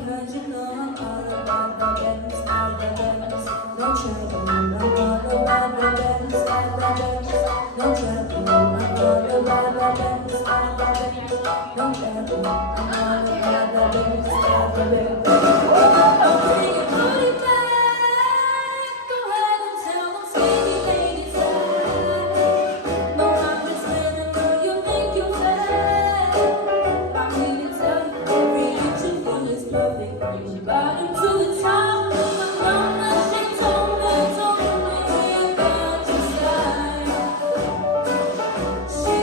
Because you know I'm all about the Benz, all the Benz. No trouble, I'm all about the Benz, all the Benz. No trouble, I'm all about the Benz, all the Benz. No trouble, I'm all about the Benz, all the Benz. Bring your booty back, go ahead and tell them skinny ladies that. No, I'm just letting know you think you're fat. I'm here to tell you every inch of you is perfect. From your bottom to the top, my mama she told me about your style. She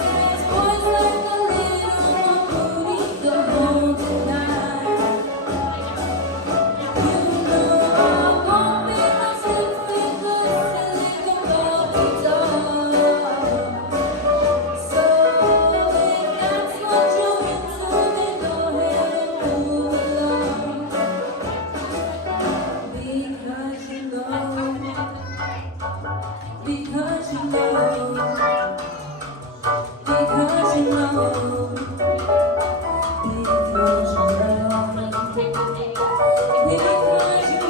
says boys like a little more booty the whole tonight. You know I won't be no simply good silly Bobby doll. So if that's what you're into, then go ahead and move along. Because you know, because you know, because you know, because you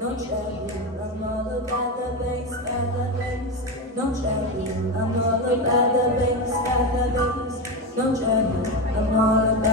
no trouble, I'm all about the bass, got the bass. No trouble, I'm all about the bass, got the bass. No trouble, I'm all about